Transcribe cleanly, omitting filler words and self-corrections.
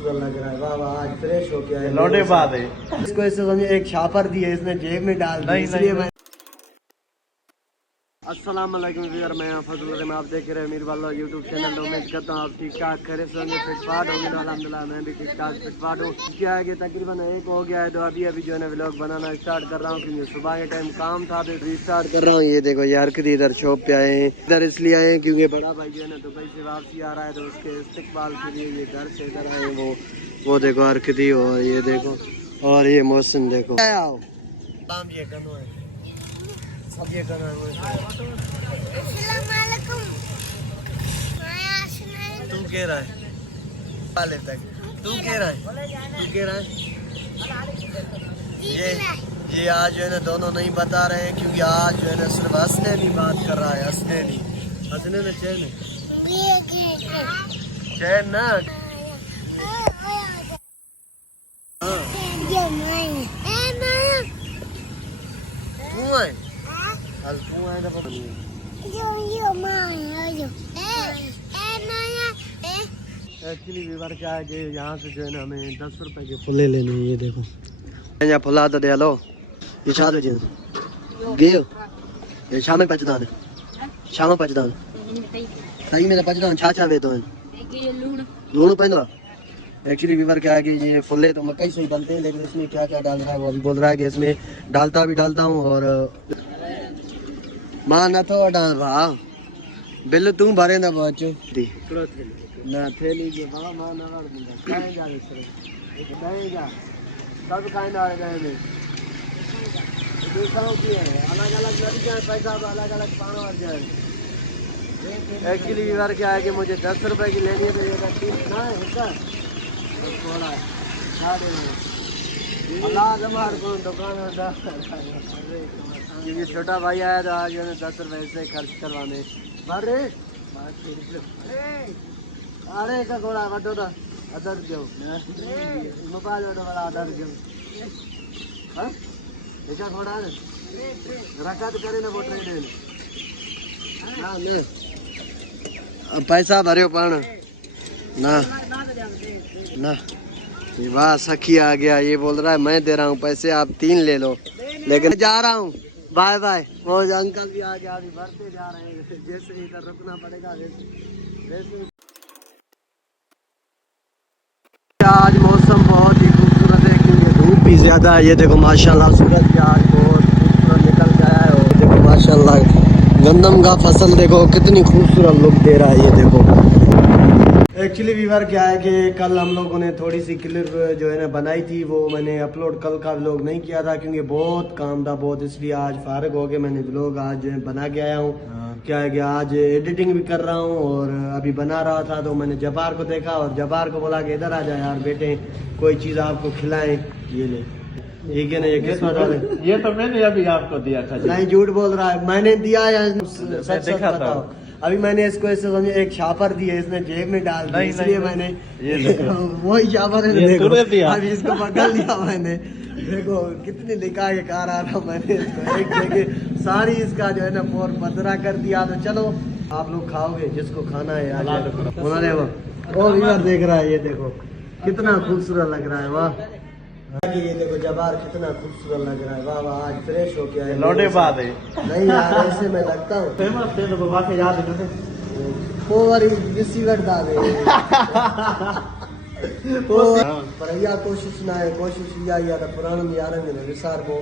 खूबसूरत लग रहा है। वाह वाह, आज फ्रेश हो गया है। लौटे बात है। इसको ऐसे समझे एक छापर दी है, इसने जेब में डाल दी, इसलिए मैं। अस्सलाम वालेकुम व्यूअर, मैं फजल रहमान, आप देख रहे हैं मीर वाला यूट्यूब चैनल। उम्मीद करता हूँ आप ठीक ठाक खैरियत से होंगे, फिटफाट होंगे। अल्हम्दुलिल्लाह मैं भी ठीक ठाक फिटफाट हूँ। क्या है कि तकरीबन 1 हो गया है, तो अभी जो है ना व्लॉग बनाना स्टार्ट कर रहा हूँ, क्योंकि सुबह के टाइम काम था, तो स्टार्ट कर रहा हूँ। ये देखो यार कदी इधर शॉप पे आए हैं, इधर इसलिए आए हैं क्योंकि बड़ा भाई जो है ना दुबई से वापसी आ रहा है, तो उसके इस्तकबाल के लिए ये घर से इधर आए। वो देखो हरकती हो, ये देखो, और ये मौसम देखो। ये कनो है, सब ये कनो है। तू कह रहा है वाले तक, तू कह रहा है ये आज जो है ना दोनों नहीं बता रहे हैं, क्योंकि आज जो है ना सिर्फ हंसने नहीं बात कर रहा है, हंसने ना चैन ना। तू आए तो पता नहीं। एक्चुअली व्यूअर क्या है कि यहाँ से जो है ना हमें 10 रुपए के फुले लेने हैं। ये देखो यहाँ फुला तो दे लो, ये छा दे गयो, ये शाम में पचदान सही में पचदान छा वे तो लूण पैदा। एक्चुअली व्यूअर क्या है कि ये फुले तो मकई से ही बनते हैं, लेकिन इसमें क्या क्या डाल रहा है वो अभी बोल रहा है कि इसमें डालता हूँ, और माँ न तो डाल रहा बिल तू भरे ना बच्चो ना थैली के हाँ मां ना कर दूंगा काहे जा रे सर नहीं जा सब काहे डाल गए में दूसरों की है, अलग अलग लग जाए पैसा, अलग अलग पाना और जाए। एक्चुअली व्यूअर क्या है कि मुझे 10 रुपए की लेनी है, तो ये तीन ना है थोड़ा खा देना अल्लाह जमार को दुकान क्योंकि छोटा भाई आया तो आज 10 रुपए से खर्च करवाने बारे। अरे का थोड़ा वटो तो अदर जो मोबाइल वटो वाला अदर जो हां ऐसा थोड़ा रखत करे ना वो ट्रेड हां ने पैसा भरियो पण ना ये वाह सखी आ गया, ये बोल रहा है मैं दे रहा हूँ पैसे, आप 3 ले लो, लेकिन जा रहा हूँ बाय बाय। वो अंकल भी आ गया, अभी भरते जा रहे हैं, जैसे इधर रुकना पड़ेगा वैसे। आज मौसम बहुत ही खूबसूरत है, क्योंकि धूप भी ज्यादा है। ये देखो माशाल्लाह सूरज भी आज बहुत खूबसूरत निकल के आया है, और देखो माशाल्लाह गंदम का फसल देखो कितनी खूबसूरत लुक दे रहा है। ये देखो एक्चुअली व्यूअर क्या है कि कल हम लोगों ने थोड़ी सी क्लिप जो है ना बनाई थी, वो मैंने अपलोड कल का व्लॉग नहीं किया था, क्योंकि बहुत काम था बहुत, इसलिए आज फारिग हो गए मैंने व्लॉग आज बना के आया हूँ। क्या है कि आज एडिटिंग भी कर रहा हूँ, और अभी बना रहा था, तो मैंने जब्बार को देखा और जब्बार को बोला कि इधर आ जाए यार बेटे, कोई चीज़ आपको खिलाएं, ये ले। ठीक है ना, ये किस्मत वाले, ये तो मैंने अभी आपको दिया था। नहीं झूठ बोल रहा है, मैंने दिया या सच बताओ। अभी मैंने इसको ऐसे समझे एक छापर दी है, इसने जेब में डाल दी, इसलिए मैंने वही छापर है, देखो अभी इसको पकड़ लिया मैंने। देखो कितनी लिखा के कार आ रहा, मैंने इसको एक जगह सारी इसका जो है ना पोर पतरा कर दिया। तो चलो आप लोग खाओगे, जिसको खाना है उन्होंने वो व्यूअर देख रहा है। ये देखो कितना खूबसूरत लग रहा है, वाह। ये देखो जबार कितना खूबसूरत लग रहा है, वाह वाह, आज फ्रेश हो गया है। लौटे बात है नहीं यार, ऐसे मैं लगता हूँ फेमस थे तो बाकी याद है पोवर रिसीवर डाले पर या कोशिश ना है, कोशिश या पुराने यार विसार को